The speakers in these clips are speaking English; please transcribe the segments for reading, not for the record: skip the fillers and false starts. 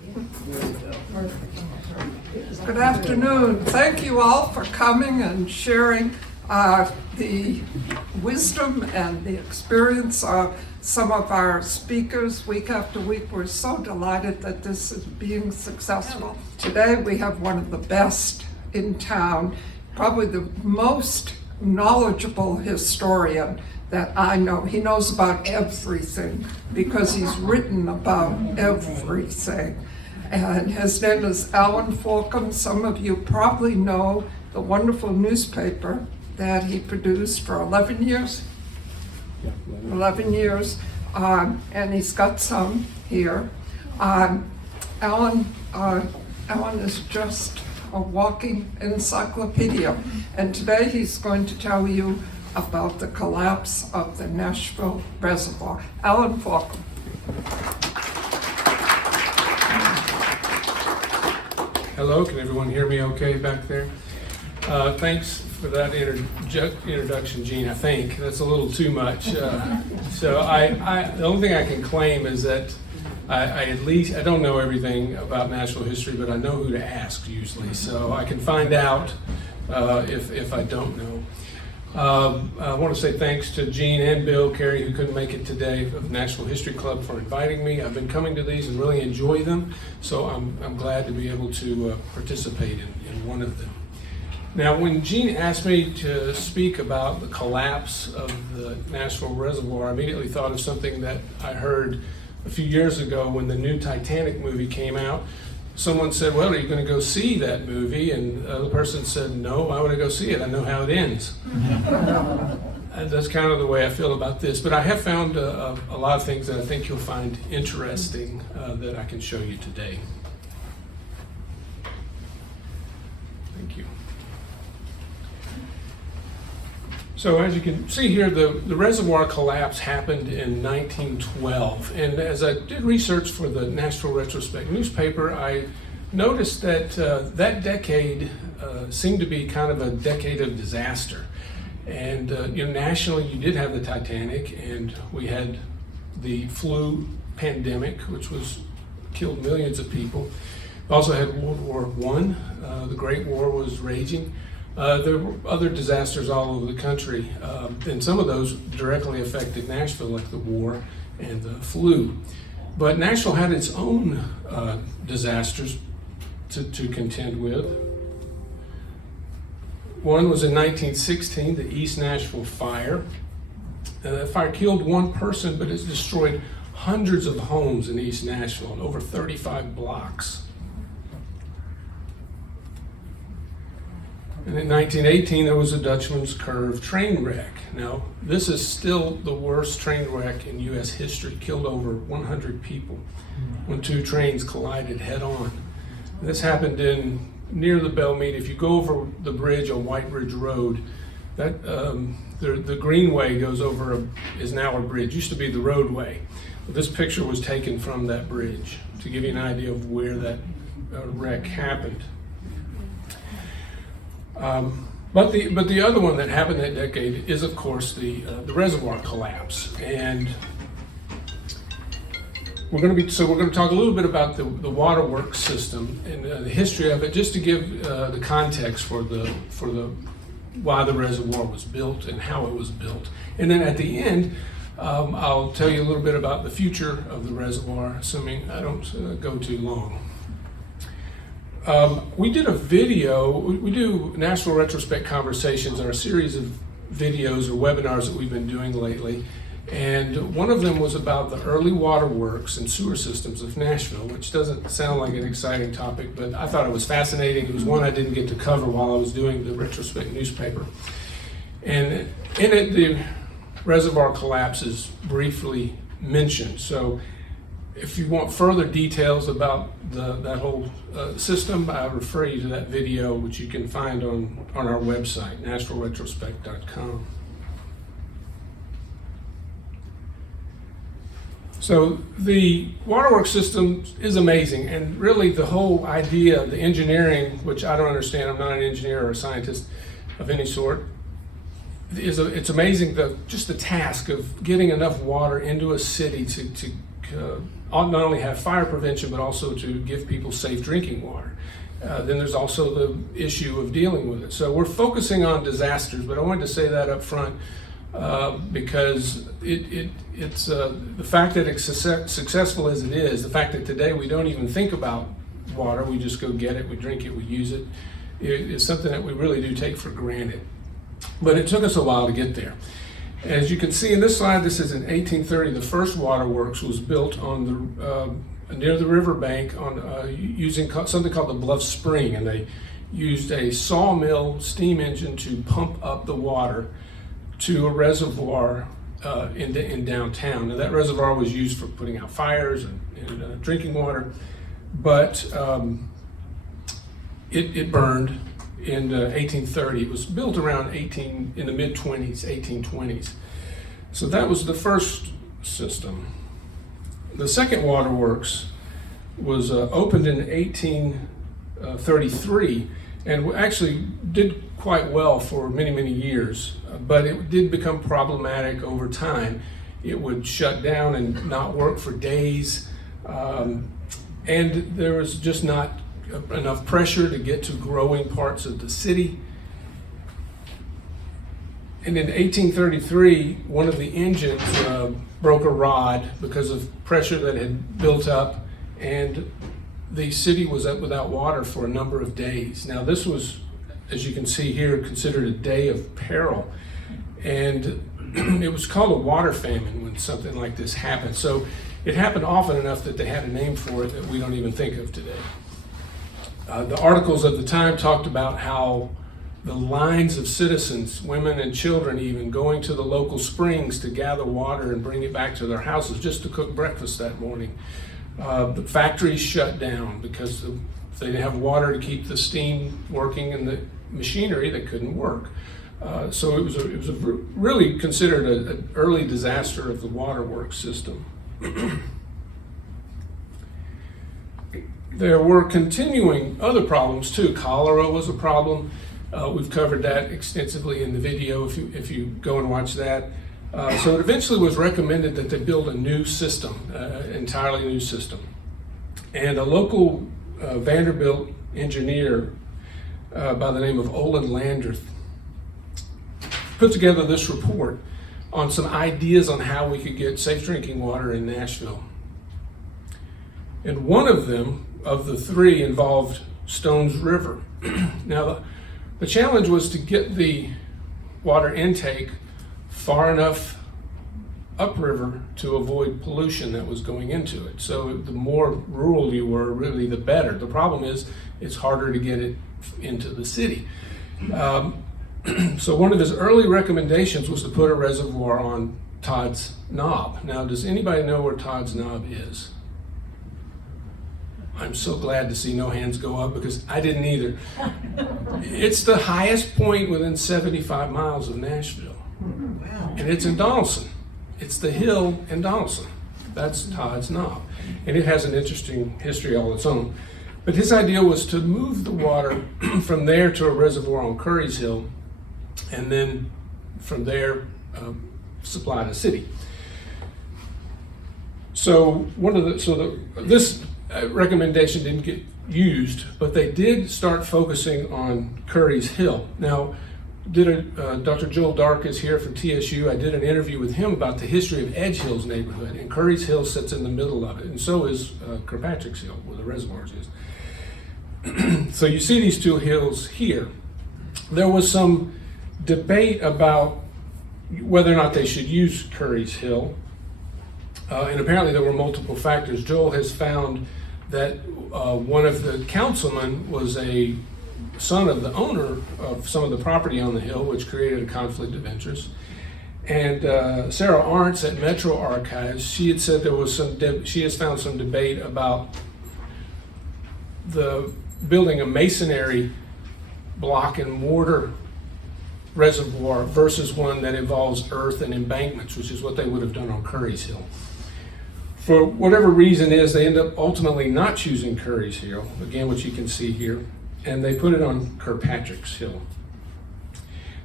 Good afternoon. Thank you all for coming and sharing the wisdom and the experience of some of our speakers week after week. We're so delighted that this is being successful. Today we have one of the best in town, probably the most knowledgeable historian that I know. He knows about everything because he's written about everything. And his name is Allen Forkum. Some of you probably know the wonderful newspaper that he produced for 11 years. 11 years, and he's got some here. Allen is just a walking encyclopedia, and today he's going to tell you about the collapse of the Nashville Reservoir. Allen Forkum. Hello, can everyone hear me okay back there? Thanks for that introduction, Gene. I think that's a little too much. So the only thing I can claim is that I don't know everything about Nashville history, but I know who to ask usually. So I can find out if I don't know. I want to say thanks to Gene and Bill Carey, who couldn't make it today, of Nashville History Club, for inviting me. I've been coming to these and really enjoy them, so I'm glad to be able to participate in one of them. Now, when Gene asked me to speak about the collapse of the Nashville Reservoir, I immediately thought of something that I heard a few years ago when the new Titanic movie came out. Someone said, well, are you going to go see that movie? And the other person said, no, why would I go see it? I know how it ends. And that's kind of the way I feel about this. But I have found a lot of things that I think you'll find interesting that I can show you today. Thank you. So as you can see here, the reservoir collapse happened in 1912. And as I did research for the Nashville Retrospect newspaper, I noticed that that decade seemed to be kind of a decade of disaster. And nationally, you did have the Titanic, and we had the flu pandemic, which killed millions of people. We also had World War I. The Great War was raging. There were other disasters all over the country, and some of those directly affected Nashville, like the war and the flu. But Nashville had its own disasters to contend with. One was in 1916, the East Nashville Fire. That fire killed one person, but it destroyed hundreds of homes in East Nashville and over 35 blocks. And in 1918, there was a Dutchman's Curve train wreck. Now, this is still the worst train wreck in U.S. history, killed over 100 people when two trains collided head on. And this happened near the Bellmead. If you go over the bridge on White Ridge Road, that the Greenway is now a bridge. Used to be the roadway. This picture was taken from that bridge to give you an idea of where that wreck happened. But the other one that happened that decade is, of course, the reservoir collapse, and we're going to talk a little bit about the waterworks system and the history of it, just to give the context for why the reservoir was built and how it was built, and then at the end, I'll tell you a little bit about the future of the reservoir, assuming I don't go too long. We did a video. We do Nashville Retrospect Conversations, are a series of videos or webinars that we've been doing lately. And one of them was about the early waterworks and sewer systems of Nashville, which doesn't sound like an exciting topic, but I thought it was fascinating. It was one I didn't get to cover while I was doing the Retrospect newspaper. And in it, the reservoir collapse is briefly mentioned. So if you want further details about that whole system, I refer you to that video, which you can find on our website, NashvilleRetrospect.com. So the waterworks system is amazing, and really the whole idea, the engineering, which I don't understand, I'm not an engineer or a scientist of any sort, it's amazing just the task of getting enough water into a city to not only have fire prevention, but also to give people safe drinking water. Then there's also the issue of dealing with it. So we're focusing on disasters, but I wanted to say that up front because it's the fact that it's successful as it is, the fact that today we don't even think about water, we just go get it, we drink it, we use it, is something that we really do take for granted. But it took us a while to get there. As you can see in this slide, this is in 1830. The first waterworks was built on the near the riverbank on using something called the Bluff Spring, and they used a sawmill steam engine to pump up the water to a reservoir in downtown. Now that reservoir was used for putting out fires and drinking water, but it burned in 1830. It was built around in the mid-20s, 1820s. So that was the first system. The second waterworks was opened in 1833 and actually did quite well for many, many years, but it did become problematic over time. It would shut down and not work for days, and there was just not enough pressure to get to growing parts of the city. And in 1833, one of the engines broke a rod because of pressure that had built up, and the city was up without water for a number of days. Now this was, as you can see here, considered a day of peril, and it was called a water famine when something like this happened. So it happened often enough that they had a name for it that we don't even think of today. The articles of the time talked about how the lines of citizens, women and children even, going to the local springs to gather water and bring it back to their houses just to cook breakfast that morning. The factories shut down because if they didn't have water to keep the steam working and the machinery, they couldn't work. So it was really considered an early disaster of the waterworks system. There were continuing other problems too. Cholera was a problem. We've covered that extensively in the video if you go and watch that. So it eventually was recommended that they build a new system, entirely new system. And a local Vanderbilt engineer by the name of Olin Landreth put together this report on some ideas on how we could get safe drinking water in Nashville. And one of them, of the three, involved Stones River. Now, the challenge was to get the water intake far enough upriver to avoid pollution that was going into it. So the more rural you were, really the better. The problem is it's harder to get it into the city. So one of his early recommendations was to put a reservoir on Todd's Knob. Now, does anybody know where Todd's Knob is? I'm so glad to see no hands go up because I didn't either. It's the highest point within 75 miles of Nashville. Wow. And it's in Donaldson. It's the hill in Donaldson. That's Todd's Knob. And it has an interesting history all its own. But his idea was to move the water from there to a reservoir on Curry's Hill, and then from there supply the city. So this recommendation didn't get used, but they did start focusing on Curry's Hill. Now, Dr. Joel Dark is here from TSU. I did an interview with him about the history of Edge Hill's neighborhood, and Curry's Hill sits in the middle of it, and so is Kirkpatrick's Hill, where the reservoirs is. So you see these two hills here. There was some debate about whether or not they should use Curry's Hill, and apparently there were multiple factors. Joel has found that one of the councilmen was a son of the owner of some of the property on the hill, which created a conflict of interest. And Sarah Arntz at Metro Archives, she had said there was she has found some debate about the building a masonry block and mortar reservoir versus one that involves earth and embankments, which is what they would have done on Curry's Hill. For whatever reason is, they end up ultimately not choosing Curry's Hill, again, which you can see here, and they put it on Kirkpatrick's Hill.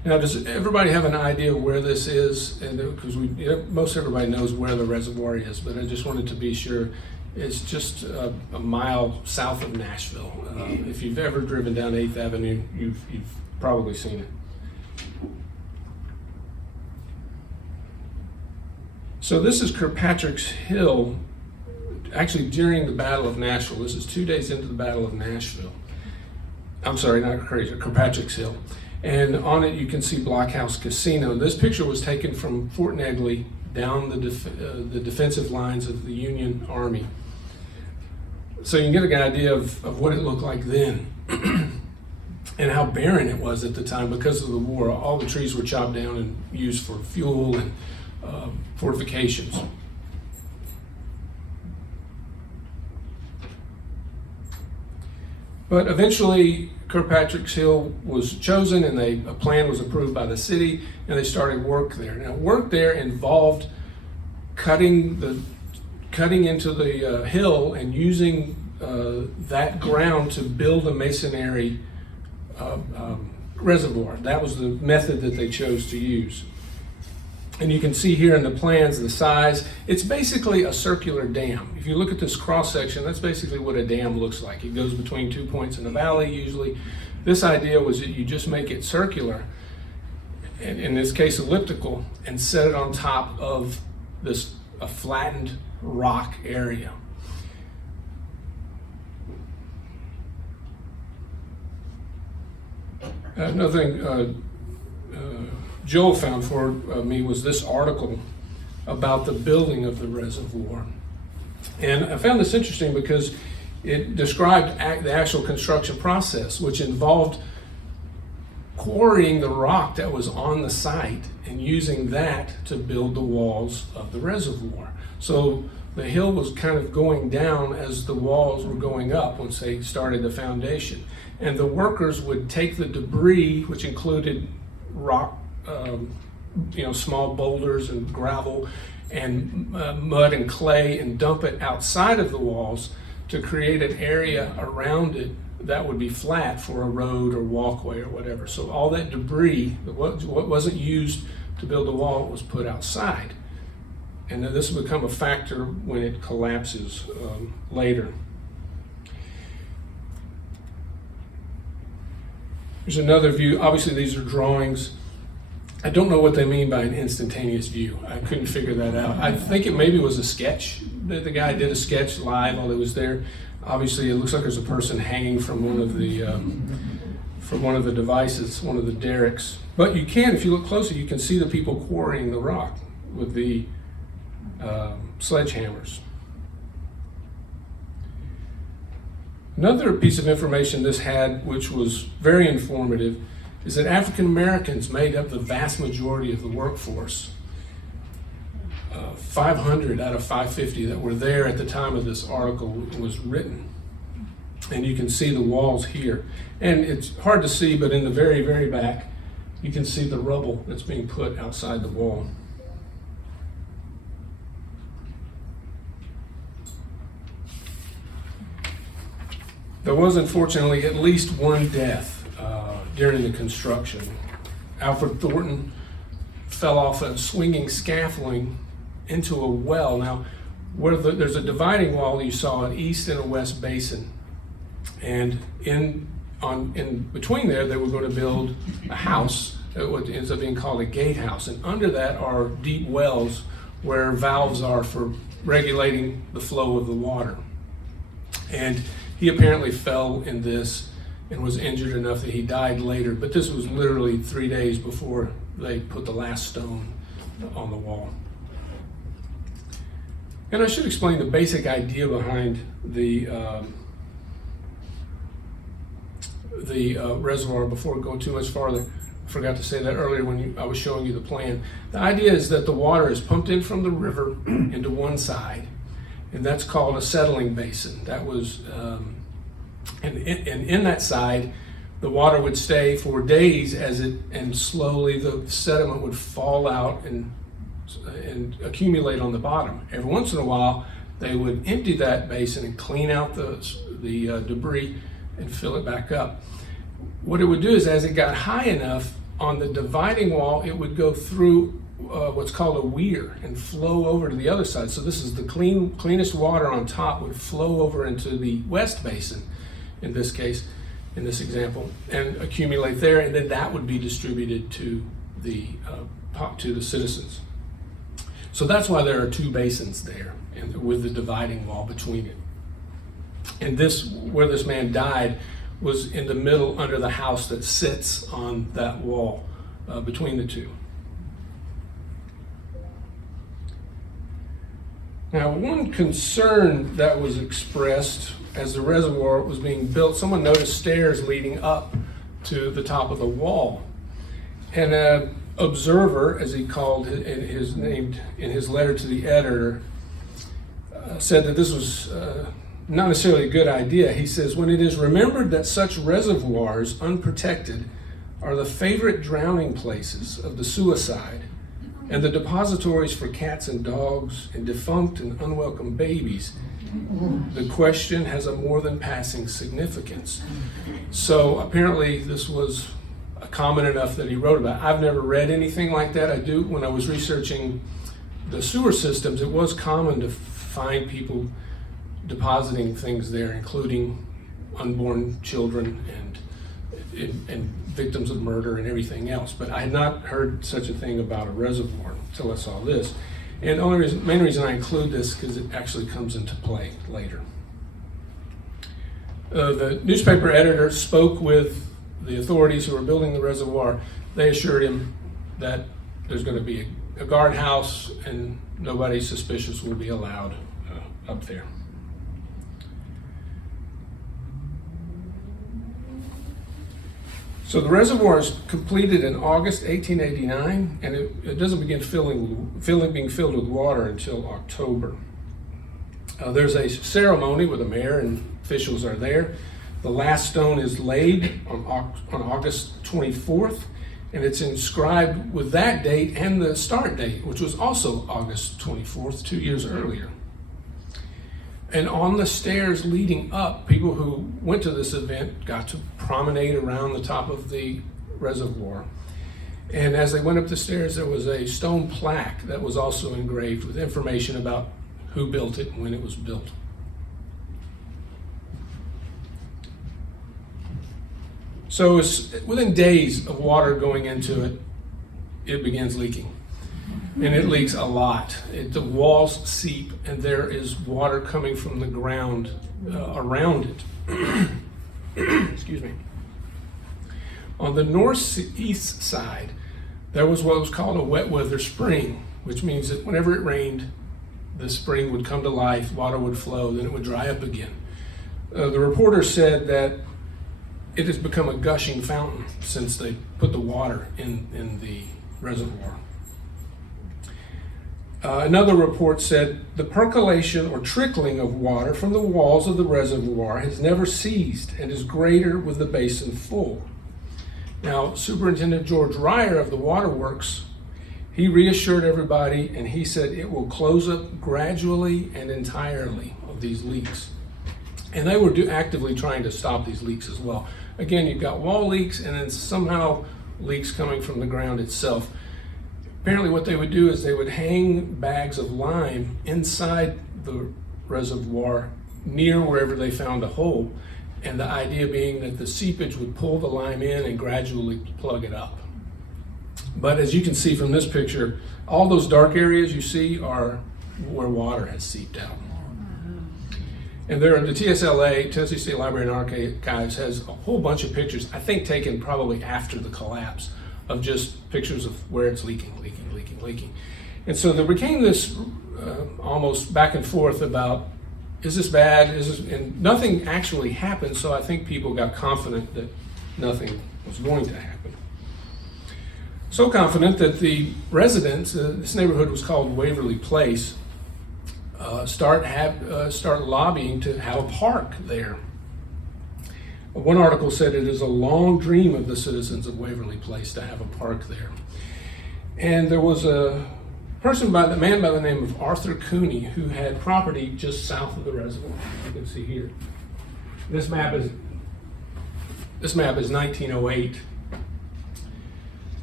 Now, does everybody have an idea where this is? And because most everybody knows where the reservoir is, but I just wanted to be sure. It's just a mile south of Nashville. If you've ever driven down 8th Avenue, you've probably seen it. So this is Kirkpatrick's Hill, actually during the Battle of Nashville. This is 2 days into the Battle of Nashville. I'm sorry, not Kirkpatrick's Hill. And on it you can see Blockhouse Casino. This picture was taken from Fort Negley down the defensive lines of the Union Army. So you can get an idea of what it looked like then and how barren it was at the time because of the war. All the trees were chopped down and used for fuel and fortifications. But eventually Kirkpatrick's Hill was chosen and a plan was approved by the city and they started work there. Now work there involved cutting into the hill and using that ground to build a masonry reservoir. That was the method that they chose to use. And you can see here in the plans the size. It's basically a circular dam. If you look at this cross section, that's basically what a dam looks like. It goes between 2 points in a valley usually. This idea was that you just make it circular, and in this case elliptical, and set it on top of a flattened rock area. Another thing Joel found for me was this article about the building of the reservoir. And I found this interesting because it described the actual construction process, which involved quarrying the rock that was on the site and using that to build the walls of the reservoir. So the hill was kind of going down as the walls were going up once they started the foundation. And the workers would take the debris, which included rock, small boulders and gravel and mud and clay, and dump it outside of the walls to create an area around it that would be flat for a road or walkway or whatever. So all that debris, what wasn't used to build the wall, was put outside. And then this will become a factor when it collapses later. Here's another view. Obviously these are drawings. I don't know what they mean by an instantaneous view. I couldn't figure that out. I think it maybe was a sketch. The guy did a sketch live while he was there. Obviously, it looks like there's a person hanging from one of the devices, one of the derricks. But you can, if you look closer, you can see the people quarrying the rock with the sledgehammers. Another piece of information this had, which was very informative, is that African Americans made up the vast majority of the workforce. 500 out of 550 that were there at the time of this article was written. And you can see the walls here. And it's hard to see, but in the very, very back, you can see the rubble that's being put outside the wall. There was, unfortunately, at least one death during the construction. Alfred Thornton fell off a swinging scaffolding into a well. Now, there's a dividing wall, you saw an east and a west basin. And in between there, they were going to build a house that ends up being called a gatehouse. And under that are deep wells where valves are for regulating the flow of the water. And he apparently fell in this and was injured enough that he died later. But this was literally 3 days before they put the last stone on the wall. And I should explain the basic idea behind the reservoir before going too much farther. I forgot to say that earlier when I was showing you the plan. The idea is that the water is pumped in from the river into one side, and that's called a settling basin. That was, and in that side, the water would stay for days and slowly the sediment would fall out and accumulate on the bottom. Every once in a while, they would empty that basin and clean out the debris and fill it back up. What it would do is, as it got high enough, on the dividing wall, it would go through what's called a weir and flow over to the other side. So this is the cleanest water on top would flow over into the west basin, in this case, in this example, and accumulate there, and then that would be distributed to the citizens. So that's why there are two basins there, and with the dividing wall between it. And this, where this man died, was in the middle under the house that sits on that wall between the two. Now, one concern that was expressed as the reservoir was being built, someone noticed stairs leading up to the top of the wall. And an observer, as he called his letter to the editor, said that this was not necessarily a good idea. He says, when it is remembered that such reservoirs, unprotected, are the favorite drowning places of the suicide and the depositories for cats and dogs and defunct and unwelcome babies, the question has a more than passing significance. So apparently this was common enough that he wrote about it. I've never read anything like that. I do, when I was researching the sewer systems, it was common to find people depositing things there, including unborn children and victims of murder and everything else. But I had not heard such a thing about a reservoir until I saw this. And the main reason I include this because it actually comes into play later. The newspaper editor spoke with the authorities who were building the reservoir. They assured him that there's going to be a guardhouse and nobody suspicious will be allowed up there. So the reservoir is completed in August 1889, and it doesn't begin being filled with water until October. There's a ceremony where the mayor and officials are there. The last stone is laid on August 24th, and it's inscribed with that date and the start date, which was also August 24th, 2 years earlier. And on the stairs leading up, people who went to this event got to promenade around the top of the reservoir. And as they went up the stairs, there was a stone plaque that was also engraved with information about who built it and when it was built. So within days of water going into it, it begins leaking. And it leaks a lot. The walls seep, and there is water coming from the ground around it. Excuse me. On the northeast side, there was what was called a wet weather spring, which means that whenever it rained, the spring would come to life, water would flow, then it would dry up again. The reporter said that it has become a gushing fountain since they put the water in the reservoir. Another report said the percolation or trickling of water from the walls of the reservoir has never ceased and is greater with the basin full. Now, Superintendent George Ryer of the waterworks, he reassured everybody and he said it will close up gradually and entirely of these leaks. And they were actively trying to stop these leaks as well. Again, you've got wall leaks and then somehow leaks coming from the ground itself. Apparently what they would do is they would hang bags of lime inside the reservoir near wherever they found a hole, and the idea being that the seepage would pull the lime in and gradually plug it up. But as you can see from this picture, all those dark areas you see are where water has seeped out. And there, the TSLA, Tennessee State Library and Archives, has a whole bunch of pictures, I think taken probably after the collapse, of just pictures of where it's leaking. And so there became this almost back and forth about, is this bad? And nothing actually happened, so I think people got confident that nothing was going to happen. So confident that the residents, this neighborhood was called Waverly Place, start lobbying to have a park there. One article said it is a long dream of the citizens of Waverly Place to have a park there. And there was a man by the name of Arthur Cooney who had property just south of the reservoir. You can see here. This map is 1908.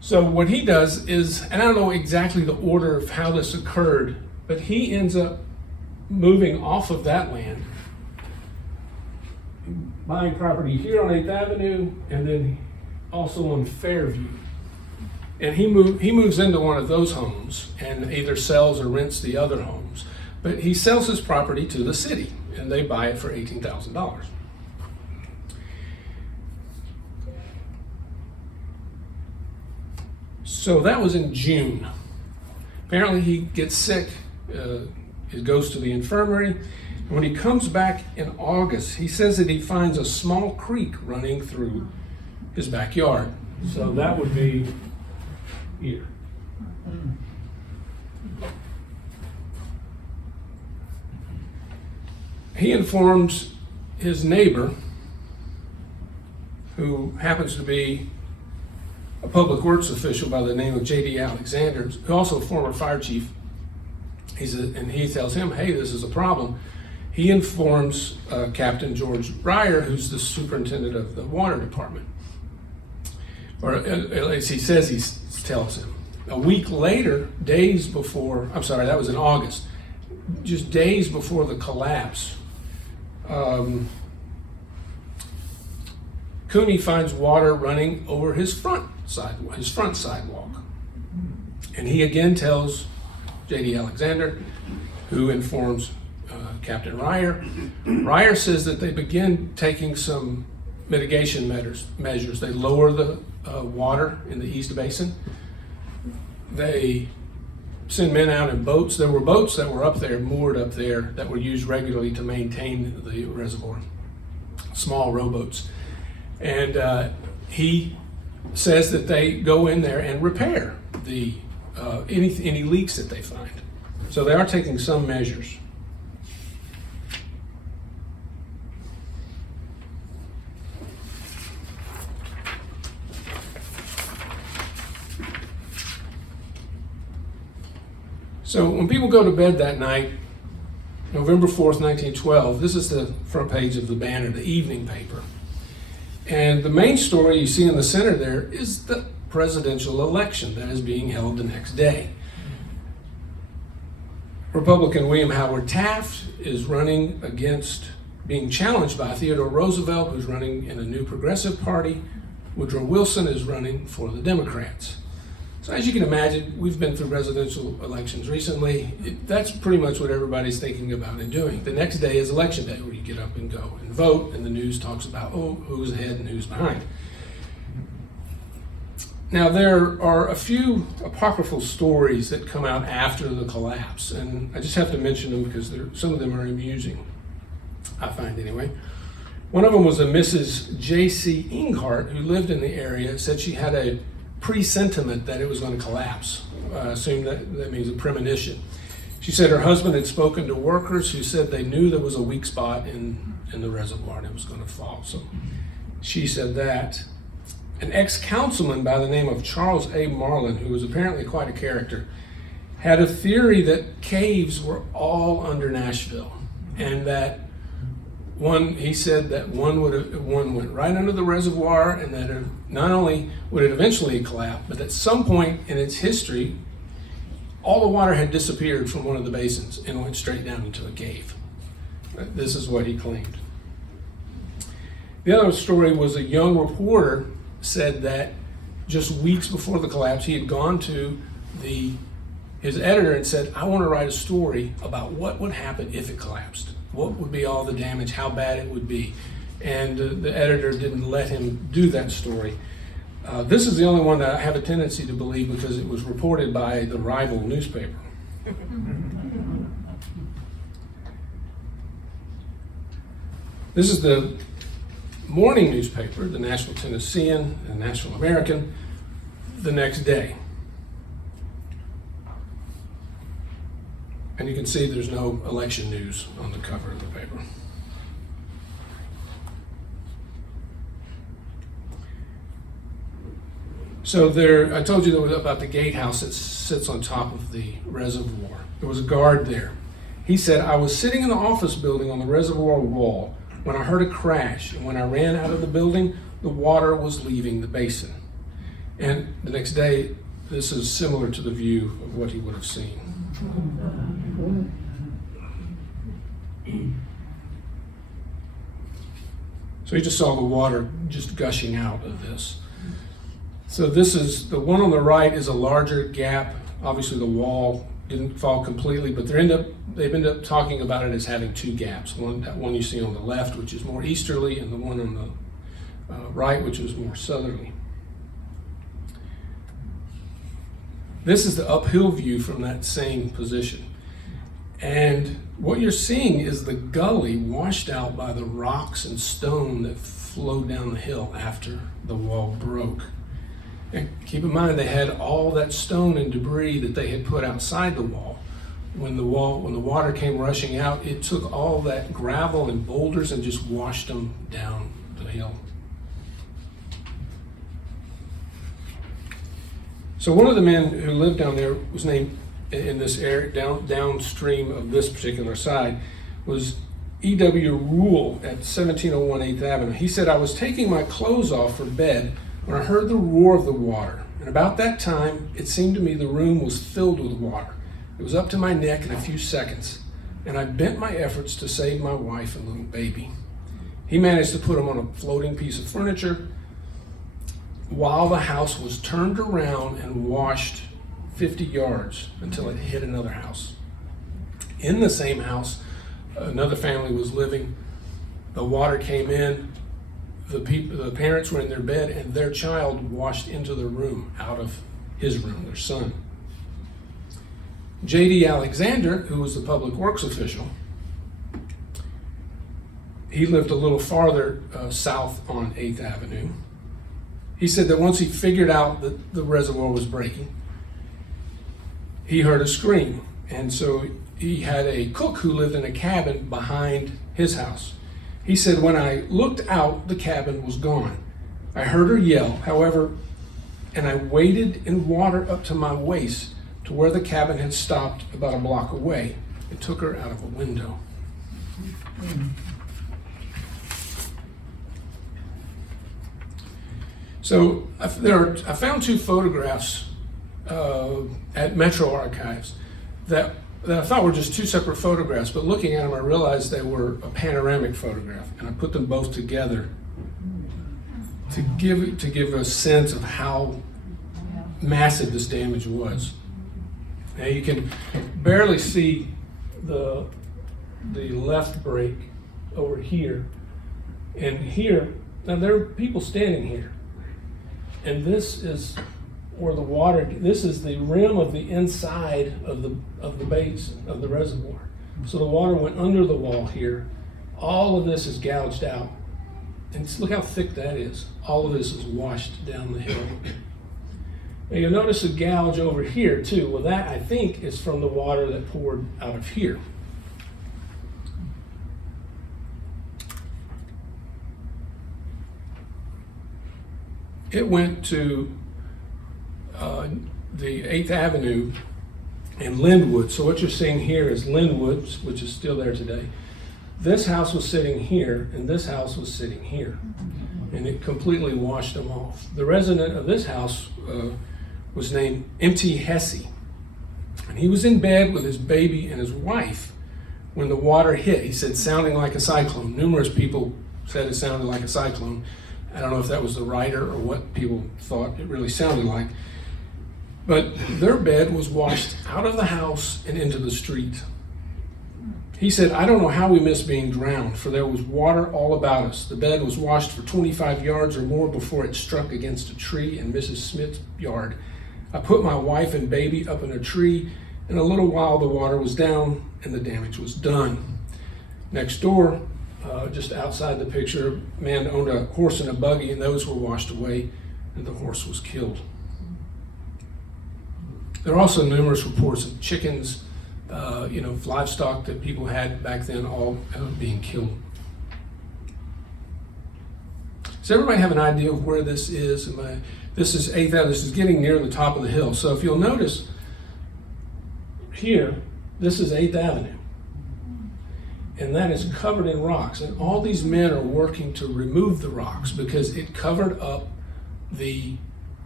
So what he does is, and I don't know exactly the order of how this occurred, but he ends up moving off of that land, buying property here on 8th Avenue and then also on Fairview. And he moves into one of those homes and either sells or rents the other homes. But he sells his property to the city and they buy it for $18,000. So that was in June. Apparently he gets sick, he goes to the infirmary. And when he comes back in August, he says that he finds a small creek running through his backyard. So that would be here. He informs his neighbor, who happens to be a public works official by the name of J.D. Alexander, who's also a former fire chief. And he tells him, hey, this is a problem. He informs Captain George Ryer, who's the superintendent of the water department. Or at least he says he tells him. A week later, days before, I'm sorry, that was in August, just days before the collapse, Cooney finds water running over his front sidewalk. And he again tells J.D. Alexander, who informs Captain Ryer. Ryer says that they begin taking some mitigation measures. They lower the water in the East Basin. They send men out in boats. There were boats that were up there, moored up there, that were used regularly to maintain the reservoir, small rowboats. And he says that they go in there and repair the any leaks that they find. So they are taking some measures. So when people go to bed that night, November 4th, 1912, this is the front page of the Banner, the evening paper. And the main story you see in the center there is the presidential election that is being held the next day. Republican William Howard Taft is running against, being challenged by Theodore Roosevelt, who's running in a new progressive party. Woodrow Wilson is running for the Democrats. So as you can imagine, we've been through presidential elections recently. That's pretty much what everybody's thinking about and doing. The next day is election day, where you get up and go and vote, and the news talks about, who's ahead and who's behind. Now, there are a few apocryphal stories that come out after the collapse, and I just have to mention them because some of them are amusing, I find anyway. One of them was a Mrs. J.C. Inghart, who lived in the area, said she had a presentiment that it was going to collapse. I assume that means a premonition. She said her husband had spoken to workers who said they knew there was a weak spot in the reservoir and it was going to fall. So she said that. An ex-councilman by the name of Charles A. Marlin, who was apparently quite a character, had a theory that caves were all under Nashville, and that he said that one went right under the reservoir, and that not only would it eventually collapse, but at some point in its history, all the water had disappeared from one of the basins and went straight down into a cave. This is what he claimed. The other story was a young reporter said that just weeks before the collapse, he had gone to his editor and said, I want to write a story about what would happen if it collapsed. What would be all the damage, how bad it would be. And the editor didn't let him do that story. This is the only one that I have a tendency to believe because it was reported by the rival newspaper. This is the morning newspaper, the Nashville Tennessean and Nashville American, the next day. And you can see there's no election news on the cover of the paper. So I told you about the gatehouse that sits on top of the reservoir. There was a guard there. He said, I was sitting in the office building on the reservoir wall when I heard a crash, and when I ran out of the building, the water was leaving the basin. And the next day, this is similar to the view of what he would have seen. So he just saw the water just gushing out of this. So this is, the one on the right is a larger gap. Obviously the wall didn't fall completely, but they've ended up talking about it as having two gaps. That one you see on the left, which is more easterly, and the one on the right, which is more southerly. This is the uphill view from that same position. And what you're seeing is the gully washed out by the rocks and stone that flowed down the hill after the wall broke. And keep in mind, they had all that stone and debris that they had put outside the wall. When the water came rushing out, it took all that gravel and boulders and just washed them down the hill. So one of the men who lived down there was named, in this area, downstream of this particular side, was E.W. Rule at 1701 8th Avenue. He said, "I was taking my clothes off for bed when I heard the roar of the water. And about that time, it seemed to me the room was filled with water. It was up to my neck in a few seconds, and I bent my efforts to save my wife and little baby." He managed to put them on a floating piece of furniture while the house was turned around and washed 50 yards until it hit another house. In the same house, another family was living. The water came in. The parents were in their bed, and their child washed into their room, out of his room, their son. J.D. Alexander, who was the public works official, he lived a little farther south on 8th Avenue. He said that once he figured out that the reservoir was breaking, he heard a scream. And so he had a cook who lived in a cabin behind his house. He said, "When I looked out, the cabin was gone. I heard her yell, however, and I waded in water up to my waist to where the cabin had stopped about a block away. It took her out of a window." So I found two photographs at Metro Archives that I thought were just two separate photographs, but looking at them I realized they were a panoramic photograph, and I put them both together to give a sense of how massive this damage was. Now you can barely see the left break over here, and here, now there are people standing here, and this is where the water, this is the rim of the inside of the base of the reservoir. So the water went under the wall here. All of this is gouged out. And look how thick that is. All of this is washed down the hill. Now you'll notice a gouge over here too. Well, that I think is from the water that poured out of here. It went to the 8th Avenue and Linwood. So what you're seeing here is Linwood, which is still there today. This house was sitting here, and this house was sitting here. And it completely washed them off. The resident of this house was named M.T. Hesse. And he was in bed with his baby and his wife when the water hit. He said, sounding like a cyclone. Numerous people said it sounded like a cyclone. I don't know if that was the writer or what people thought it really sounded like. But their bed was washed out of the house and into the street. He said, "I don't know how we missed being drowned, for there was water all about us. The bed was washed for 25 yards or more before it struck against a tree in Mrs. Smith's yard. I put my wife and baby up in a tree. In a little while, the water was down and the damage was done." Next door, just outside the picture, a man owned a horse and a buggy, and those were washed away, and the horse was killed. There are also numerous reports of chickens, livestock that people had back then, all being killed. Does everybody have an idea of where this is? This is 8th Avenue. This is getting near the top of the hill. So if you'll notice here, this is 8th Avenue. And that is covered in rocks. And all these men are working to remove the rocks because it covered up the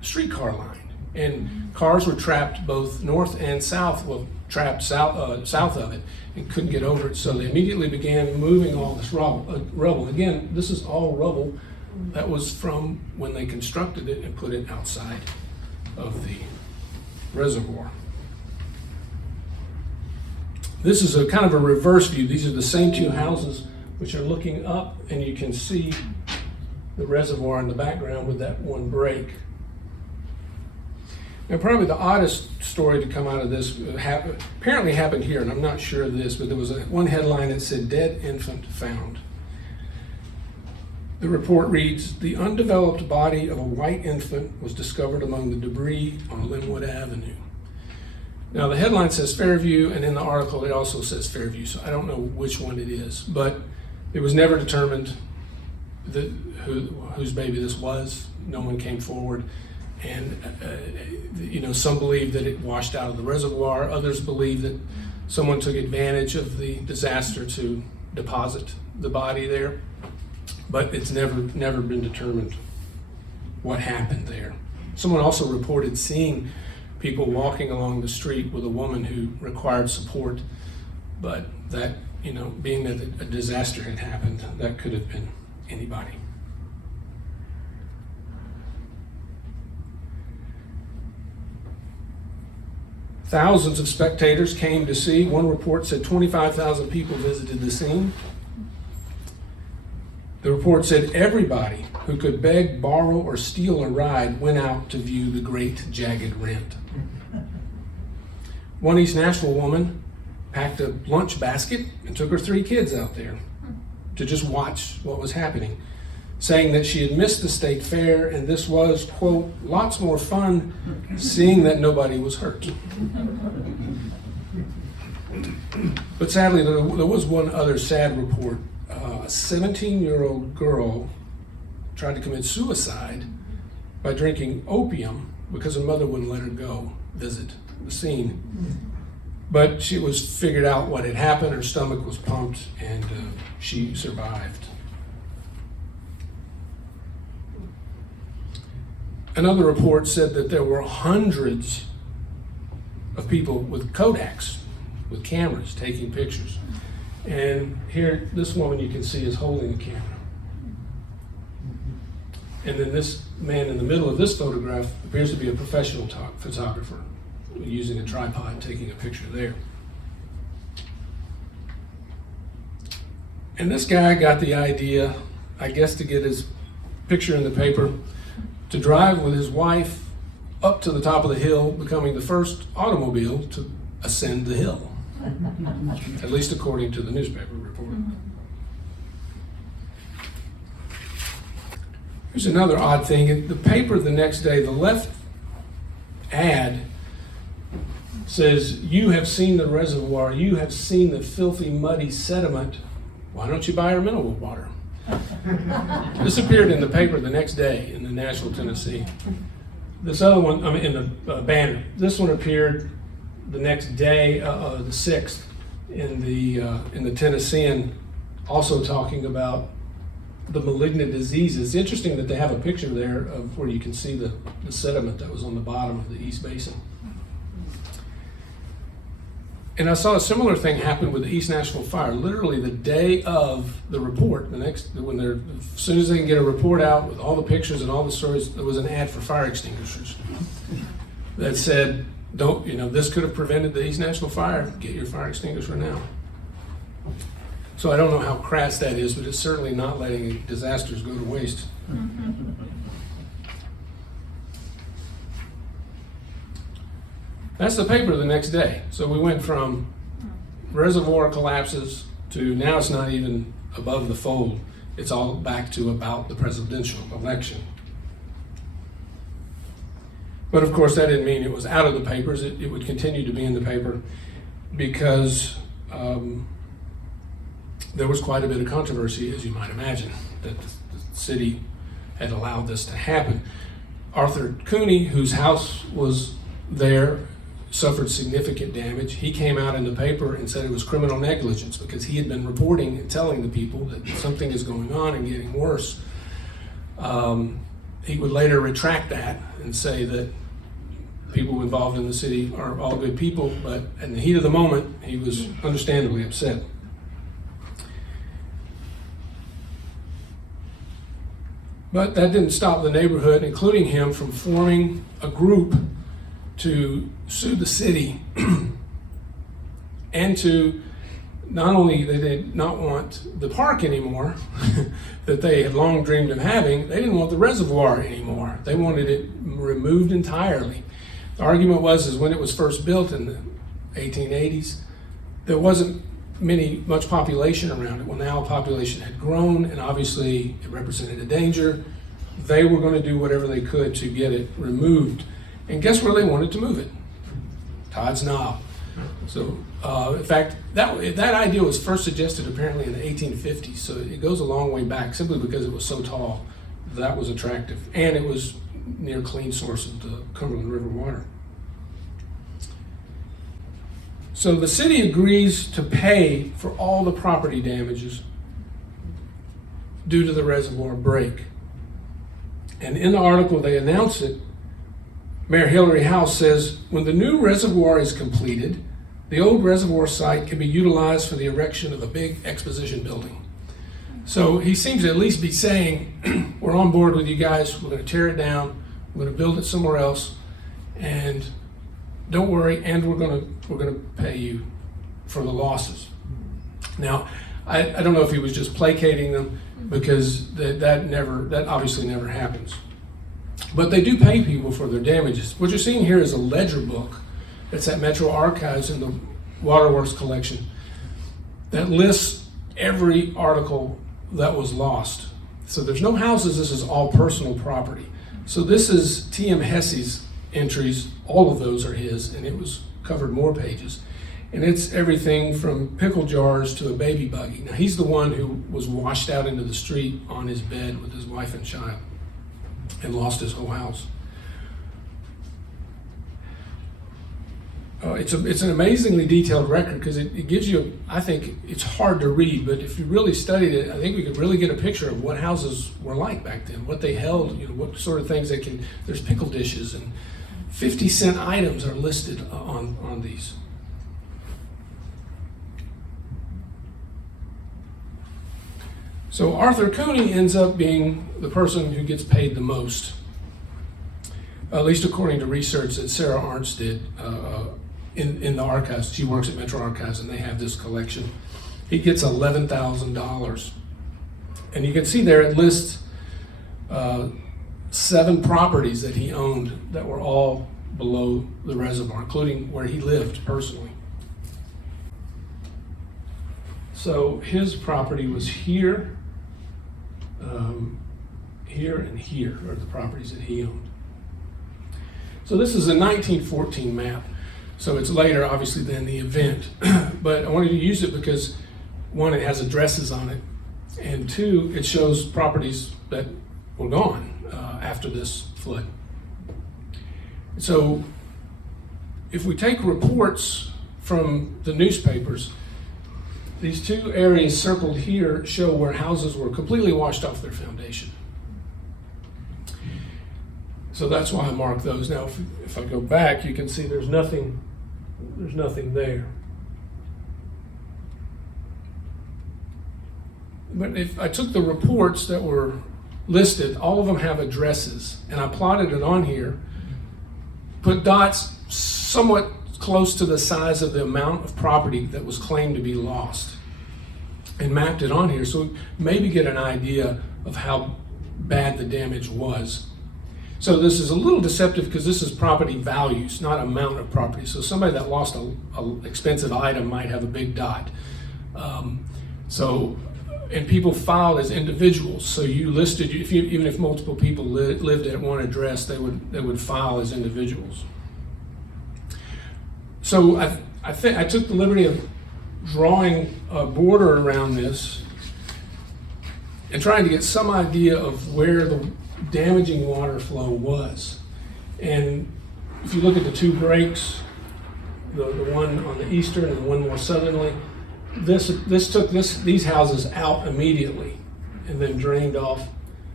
streetcar line, and cars were trapped both north and south, well, trapped south of it, and couldn't get over it. So they immediately began moving all this rubble. Again, this is all rubble that was from when they constructed it and put it outside of the reservoir. This is a kind of a reverse view. These are the same two houses which are looking up, and you can see the reservoir in the background with that one break. Now, probably the oddest story to come out of this apparently happened here, and I'm not sure of this, but there was one headline that said, "Dead infant found." The report reads, "The undeveloped body of a white infant was discovered among the debris on Linwood Avenue." Now, the headline says Fairview, and in the article it also says Fairview, so I don't know which one it is, but it was never determined whose baby this was. No one came forward, and some believe that it washed out of the reservoir. Others believe that someone took advantage of the disaster to deposit the body there, but it's never been determined what happened there. Someone also reported seeing people walking along the street with a woman who required support, but that, being that a disaster had happened, that could have been anybody. Thousands of spectators came to see. One report said 25,000 people visited the scene. The report said everybody who could beg, borrow, or steal a ride went out to view the great jagged rent. One East Nashville woman packed a lunch basket and took her 3 kids out there to just watch what was happening, saying that she had missed the state fair and this was, quote, lots more fun seeing that nobody was hurt. But sadly, there was one other sad report. A 17-year-old girl tried to commit suicide by drinking opium because her mother wouldn't let her go visit the scene. But she was figured out what had happened, her stomach was pumped, and she survived. Another report said that there were hundreds of people with Kodaks, with cameras, taking pictures. And here, this woman you can see is holding a camera. And then this man in the middle of this photograph appears to be a professional photographer using a tripod, taking a picture there. And this guy got the idea, I guess, to get his picture in the paper, to drive with his wife up to the top of the hill, becoming the first automobile to ascend the hill. At least according to the newspaper report. Here's another odd thing. In the paper the next day, the left ad says, "You have seen the reservoir, you have seen the filthy, muddy sediment. Why don't you buy our mineral water?" This appeared in the paper the next day in the Nashville, Tennessee. This other one, in the banner, this one appeared the next day, the 6th, in the Tennessean, also talking about the malignant diseases. It's interesting that they have a picture there of where you can see the sediment that was on the bottom of the East Basin. And I saw a similar thing happen with the East Nashville fire. Literally the day of the report, as soon as they can get a report out with all the pictures and all the stories, there was an ad for fire extinguishers that said, this could have prevented the East Nashville fire. Get your fire extinguisher now. So I don't know how crass that is, but it's certainly not letting disasters go to waste. That's the paper the next day. So we went from reservoir collapses to now it's not even above the fold. It's all back to about the presidential election. But of course, that didn't mean it was out of the papers. It would continue to be in the paper because there was quite a bit of controversy, as you might imagine, that the city had allowed this to happen. Arthur Cooney, whose house was there, suffered significant damage. He came out in the paper and said it was criminal negligence because he had been reporting and telling the people that something is going on and getting worse. he would later retract that and say that people involved in the city are all good people, but in the heat of the moment, he was understandably upset. But that didn't stop the neighborhood, including him, from forming a group to sue the city and to not only they did not want the park anymore that they had long dreamed of having, they didn't want the reservoir anymore. They wanted it removed entirely. The argument was when it was first built in the 1880s, there wasn't much population around it. Well, now population had grown, and obviously it represented a danger. They were going to do whatever they could to get it removed. And guess where they wanted to move it? Todd's Knob. So, in fact, that idea was first suggested apparently in the 1850s. So it goes a long way back, simply because it was so tall. That was attractive, and it was near clean source of the Cumberland River water. So the city agrees to pay for all the property damages due to the reservoir break. And in the article they announce it. Mayor Hillary House says, when the new reservoir is completed, the old reservoir site can be utilized for the erection of a big exposition building. So he seems to at least be saying, we're on board with you guys, we're going to tear it down, we're going to build it somewhere else, and don't worry, and we're going to pay you for the losses. Now, I don't know if he was just placating them, because that obviously never happens. But they do pay people for their damages. What you're seeing here is a ledger book that's at Metro Archives in the Waterworks collection that lists every article that was lost. So there's no houses, this is all personal property. So this is T.M. Hesse's entries, all of those are his, and it was covered more pages. And it's everything from pickle jars to a baby buggy. Now he's the one who was washed out into the street on his bed with his wife and child and lost his whole house. It's an amazingly detailed record, because it gives you, I think it's hard to read, but if you really studied it, I think we could really get a picture of what houses were like back then, what they held, what sort of things there's pickle dishes, and 50-cent items are listed on these. So Arthur Cooney ends up being the person who gets paid the most, at least according to research that Sarah Arntz did in the archives. She works at Metro Archives, and they have this collection. He gets $11,000. And you can see there it lists 7 properties that he owned that were all below the reservoir, including where he lived personally. So his property was here, here, and here are the properties that he owned. So this is a 1914 map. So it's later, obviously, than the event. But I wanted to use it because, 1, it has addresses on it, and 2, it shows properties that were gone after this flood. So if we take reports from the newspapers, these 2 areas circled here show where houses were completely washed off their foundation. So that's why I marked those. Now, if I go back, you can see there's nothing there. But if I took the reports that were listed, all of them have addresses, and I plotted it on here, put dots somewhat close to the size of the amount of property that was claimed to be lost, and mapped it on here, so maybe get an idea of how bad the damage was. So this is a little deceptive because this is property values, not amount of property. So somebody that lost an expensive item might have a big dot. And people filed as individuals. So you listed, even if multiple people lived at one address, they would file as individuals. So I took the liberty of drawing a border around this and trying to get some idea of where the damaging water flow was. And if you look at the 2 breaks, the one on the eastern and the one more southerly, this took these houses out immediately and then drained off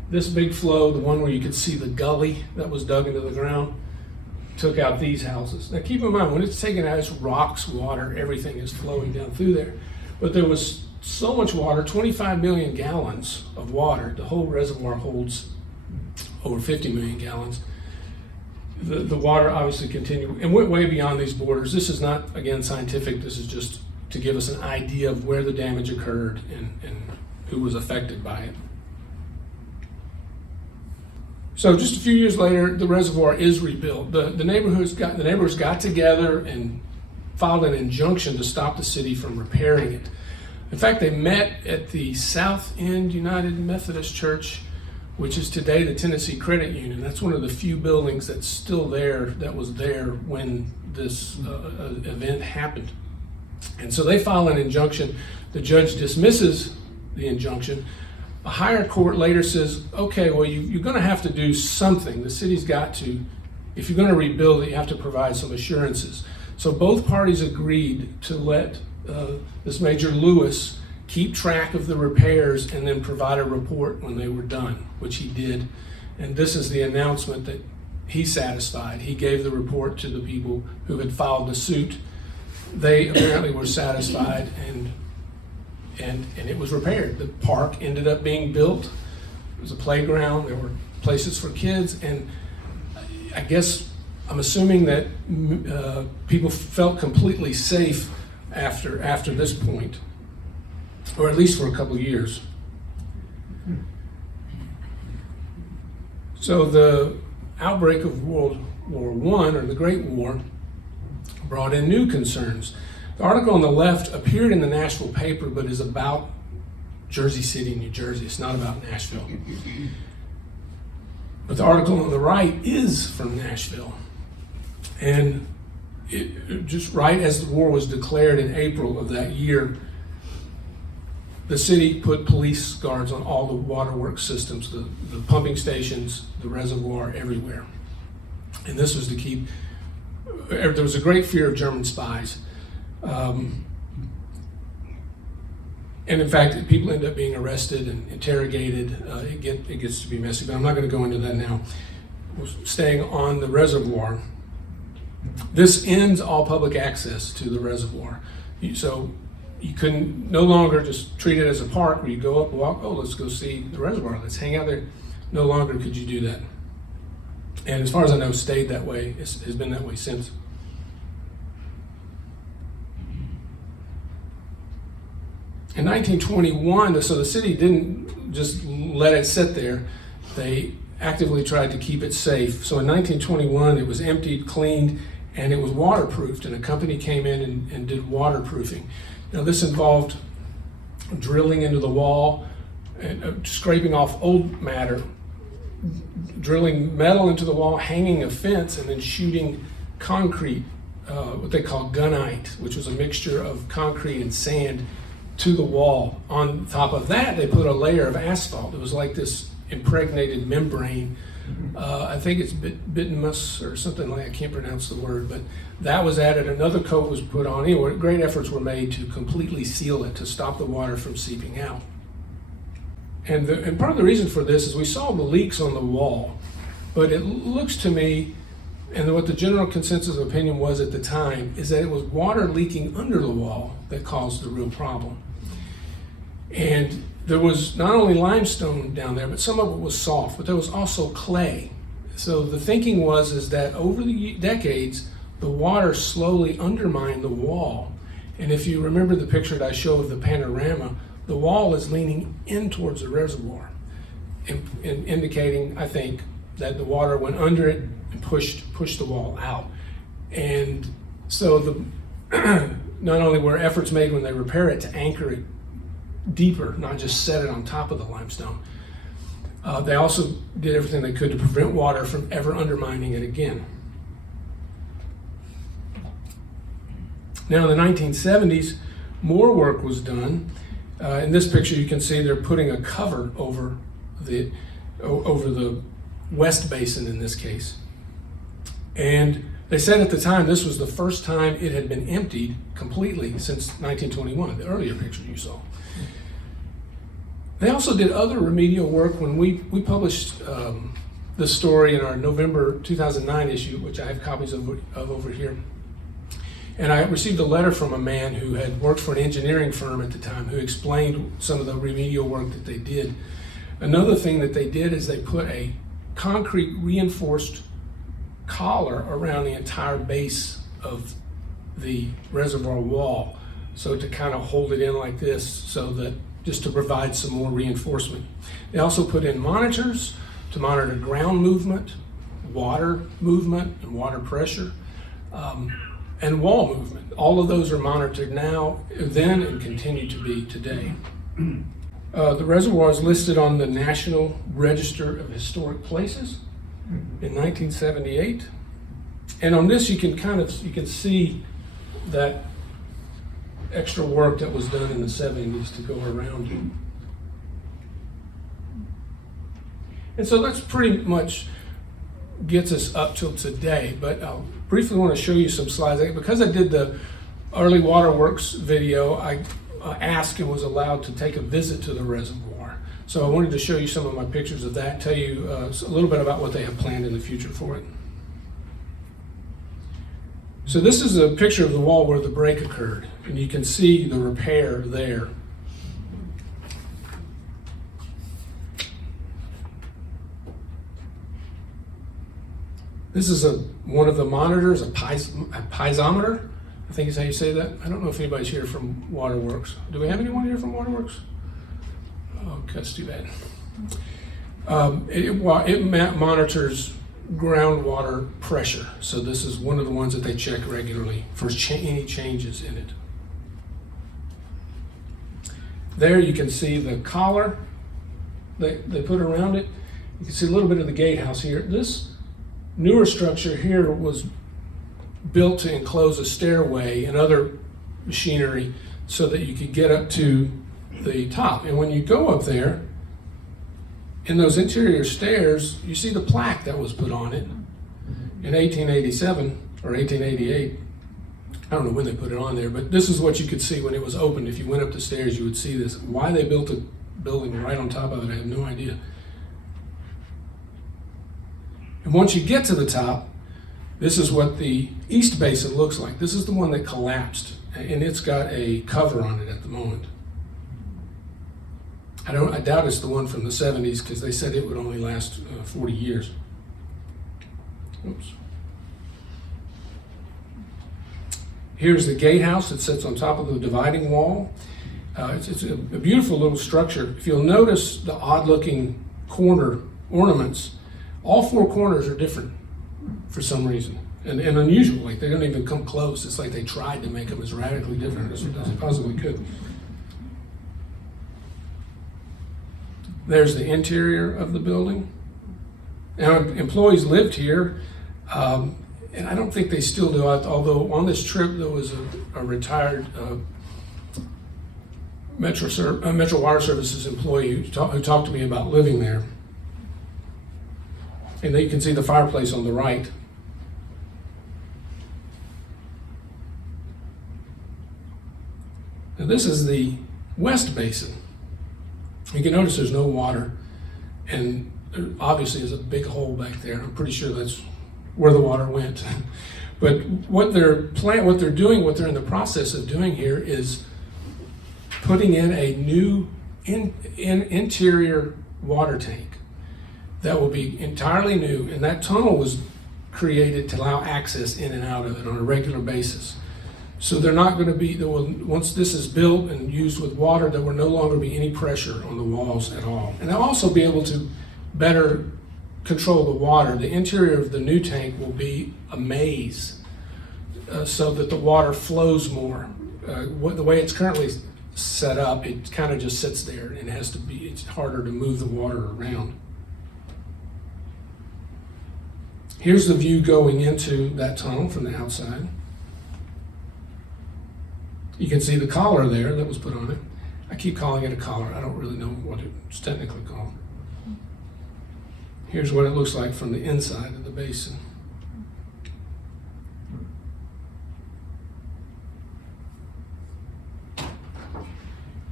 this big flow, the one where you could see the gully that was dug into the ground, took out these houses. Now keep in mind, when it's taken out, it's rocks, water, everything is flowing down through there. But there was so much water, 25 million gallons of water. The whole reservoir holds over 50 million gallons. The water obviously continued and went way beyond these borders. This is not, again, scientific. This is just to give us an idea of where the damage occurred and who was affected by it. So just a few years later, the reservoir is rebuilt. The neighbors got together and filed an injunction to stop the city from repairing it. In fact, they met at the South End United Methodist Church, which is today the Tennessee Credit Union. That's one of the few buildings that's still there, that was there when this event happened. And so they file an injunction. The judge dismisses the injunction. A higher court later says, okay, well, you're going to have to do something. The city's got to, if you're going to rebuild it, you have to provide some assurances. So both parties agreed to let this Major Lewis keep track of the repairs and then provide a report when they were done, which he did. And this is the announcement that he satisfied. He gave the report to the people who had filed the suit. They apparently were satisfied, and it was repaired. The park ended up being built. It was a playground. There were places for kids, and I guess I'm assuming that people felt completely safe after this point, or at least for a couple of years. So the outbreak of World War I, or the Great War, brought in new concerns. The article on the left appeared in the Nashville paper, but is about Jersey City, New Jersey. It's not about Nashville. But the article on the right is from Nashville. And just right as the war was declared in April of that year, the city put police guards on all the waterworks systems, the pumping stations, the reservoir, everywhere. And this was to keep, there was a great fear of German spies. And in fact, people end up being arrested and interrogated. It gets to be messy, but I'm not going to go into that now. We're staying on the reservoir. This ends all public access to the reservoir. So you can no longer just treat it as a park where you go up, walk, oh, let's go see the reservoir, let's hang out there. No longer could you do that. And as far as I know, stayed that way, has been that way since. In 1921, so the city didn't just let it sit there. They actively tried to keep it safe. So in 1921, it was emptied, cleaned, and it was waterproofed, and a company came in and did waterproofing. Now this involved drilling into the wall, and scraping off old matter, drilling metal into the wall, hanging a fence, and then shooting concrete, what they call gunite, which was a mixture of concrete and sand, to the wall. On top of that, they put a layer of asphalt. It was like this impregnated membrane. I think it's bituminous or something like, I can't pronounce the word, but that was added. Another coat was put on. Anyway, great efforts were made to completely seal it, to stop the water from seeping out. And part of the reason for this is we saw the leaks on the wall, but it looks to me, and what the general consensus of opinion was at the time, is that it was water leaking under the wall that caused the real problem. And there was not only limestone down there, but some of it was soft, but there was also clay. So the thinking is that over the decades, the water slowly undermined the wall. And if you remember the picture that I showed of the panorama, the wall is leaning in towards the reservoir, and indicating, I think, that the water went under it and pushed the wall out. And so not only were efforts made when they repair it to anchor it deeper, not just set it on top of the limestone, they also did everything they could to prevent water from ever undermining it again. Now in the 1970s, more work was done. In this picture, you can see they're putting a cover over the west basin in this case. And they said at the time this was the first time it had been emptied completely since 1921, the earlier picture you saw. They also did other remedial work when we published the story in our November 2009 issue, which I have copies of over here. And I received a letter from a man who had worked for an engineering firm at the time who explained some of the remedial work that they did. Another thing that they did is they put a concrete reinforced collar around the entire base of the reservoir wall, so to kind of hold it in like this, so that just to provide some more reinforcement. They also put in monitors to monitor ground movement, water movement, and water pressure, and wall movement. All of those are monitored now, then, and continue to be today. The reservoir is listed on the National Register of Historic Places in 1978. And on this, you can see that extra work that was done in the 70s to go around it. And so that's pretty much gets us up till today, but I briefly want to show you some slides. Because I did the early waterworks video, I asked and was allowed to take a visit to the reservoir. So I wanted to show you some of my pictures of that, tell you a little bit about what they have planned in the future for it. So this is a picture of the wall where the break occurred, and you can see the repair there. This is one of the monitors, a piezometer, I think is how you say that. I don't know if anybody's here from Waterworks. Do we have anyone here from Waterworks? Oh, that's too bad. It monitors groundwater pressure. So this is one of the ones that they check regularly for any changes in it. There you can see the collar they put around it. You can see a little bit of the gatehouse here. This newer structure here was built to enclose a stairway and other machinery so that you could get up to the top. And when you go up there, in those interior stairs, you see the plaque that was put on it in 1887 or 1888. I don't know when they put it on there, but this is what you could see when it was opened. If you went up the stairs, you would see this. Why they built a building right on top of it, I have no idea. And once you get to the top, this is what the east basin looks like. This is the one that collapsed, and it's got a cover on it at the moment. I doubt it's the one from the 70s because they said it would only last 40 years. Oops. Here's the gatehouse that sits on top of the dividing wall. It's a beautiful little structure. If you'll notice the odd-looking corner ornaments, all four corners are different for some reason, and unusual. Like they don't even come close. It's like they tried to make them as radically different as they possibly could. There's the interior of the building. Now, employees lived here, and I don't think they still do, although on this trip there was a retired Metro Water Services employee who talked to me about living there. And then you can see the fireplace on the right. Now this is the west basin. You can notice there's no water, and there obviously is a big hole back there. I'm pretty sure that's where the water went. But what they're in the process of doing here is putting in a new interior water tank that will be entirely new, and that tunnel was created to allow access in and out of it on a regular basis. So they're not going to be, once this is built and used with water, there will no longer be any pressure on the walls at all. And they'll also be able to better control the water. The interior of the new tank will be a maze so that the water flows more. The way it's currently set up, it kind of just sits there, and it's harder to move the water around. Here's the view going into that tunnel from the outside. You can see the collar there that was put on it. I keep calling it a collar. I don't really know what it's technically called. Here's what it looks like from the inside of the basin.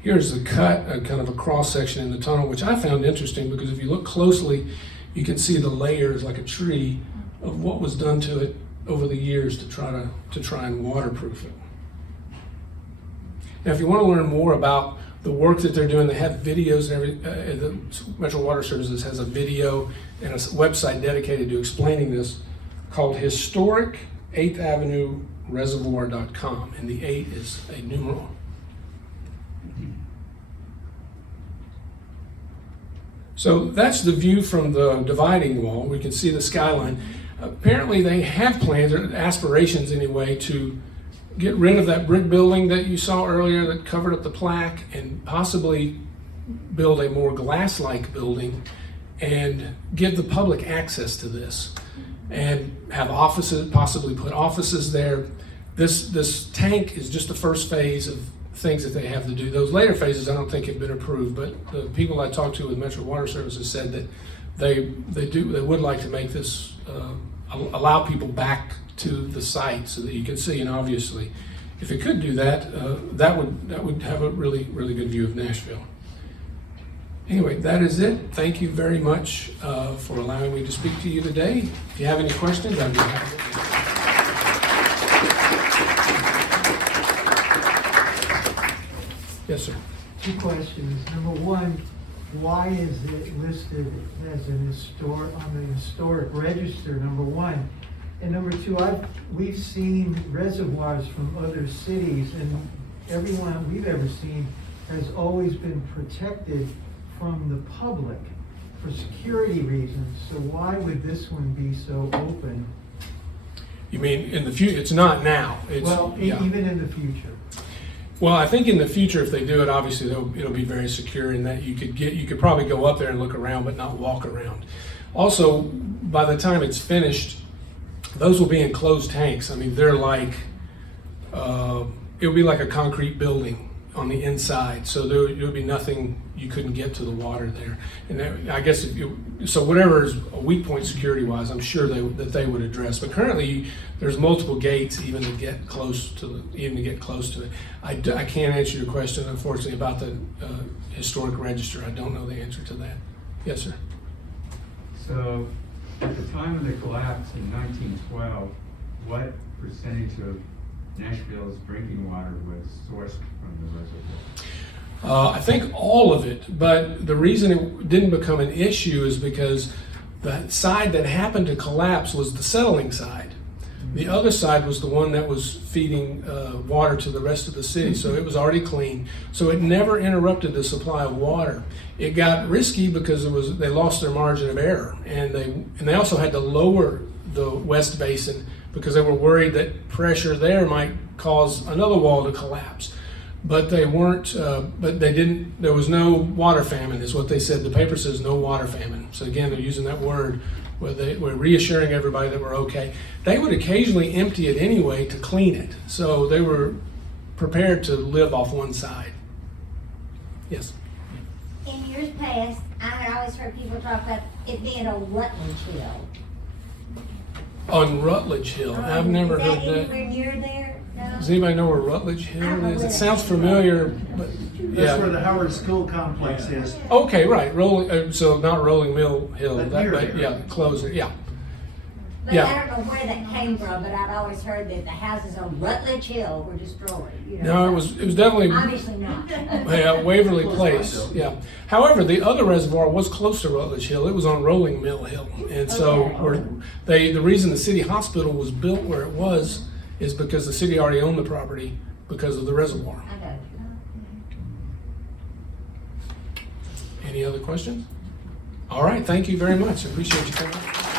here's a cut, a kind of a cross section in the tunnel, which I found interesting because if you look closely, you can see the layers like a tree of what was done to it over the years to try and waterproof it. Now, if you want to learn more about the work that they're doing, they have videos and the Metro Water Services has a video and a website dedicated to explaining this called Historic 8th Avenue Reservoir.com, and the 8 is a numeral. So that's the view from the dividing wall. We can see the skyline. Apparently they have plans, or aspirations anyway, to get rid of that brick building that you saw earlier that covered up the plaque and possibly build a more glass-like building and give the public access to this and have offices, possibly put offices there. This tank is just the first phase of things that they have to do. Those later phases I don't think have been approved, but the people I talked to with Metro Water Services said that they would like to make this allow people back to the site so that you can see. And obviously, if it could do that, that would have a really good view of Nashville. Anyway, that is it. Thank you very much for allowing me to speak to you today. If you have any questions, I'd be happy to answer. Yes, sir. Two questions. Number one, why is it listed as on the historic register, number one? And number two, we've seen reservoirs from other cities, and everyone we've ever seen has always been protected from the public for security reasons. So why would this one be so open? You mean in the future? It's not now. Even in the future. Well, I think in the future, if they do it, obviously it'll be very secure in that you could probably go up there and look around, but not walk around. Also, by the time it's finished, those will be enclosed tanks. I mean, they're like it would be like a concrete building on the inside, so there would be nothing, you couldn't get to the water there. And I guess so whatever is a weak point security wise, I'm sure that they would address. But currently there's multiple gates even to get close to it. I can't answer your question, unfortunately, about the historic register. I don't know the answer to that. Yes, sir. So at the time of the collapse in 1912, what percentage of Nashville's drinking water was sourced from the reservoir? I think all of it, but the reason it didn't become an issue is because the side that happened to collapse was the settling side. The other side was the one that was feeding water to the rest of the city, so it was already clean. So it never interrupted the supply of water. It got risky because they lost their margin of error, and they also had to lower the West Basin because they were worried that pressure there might cause another wall to collapse. But they weren't, but they didn't, there was no water famine is what they said. The paper says no water famine. So again, they're using that word where they were reassuring everybody that we're okay. They would occasionally empty it anyway to clean it. So they were prepared to live off one side. Yes? In years past, I had always heard people talk about it being a Rutledge Hill. On Rutledge Hill. I've never heard Is that. that anywhere near there? No? Does anybody know where Rutledge I don't Hill know is? where It that sounds is. familiar, but That's where yeah. the Howard School complex is. Okay, right. So not Rolling Mill Hill, But that, near but there. yeah, closer. Yeah. But Yeah. I don't know where that came from, but I'd always heard that the houses on Rutledge Hill were destroyed. You know, No, it was definitely obviously not. Waverly Close Place. by, Yeah. However, the other reservoir was close to Rutledge Hill. It was on Rolling Mill Hill, and so Okay. the reason the city hospital was built where it was is because the city already owned the property because of the reservoir. I got you. Any other questions? All right. Thank you very much. I appreciate you coming.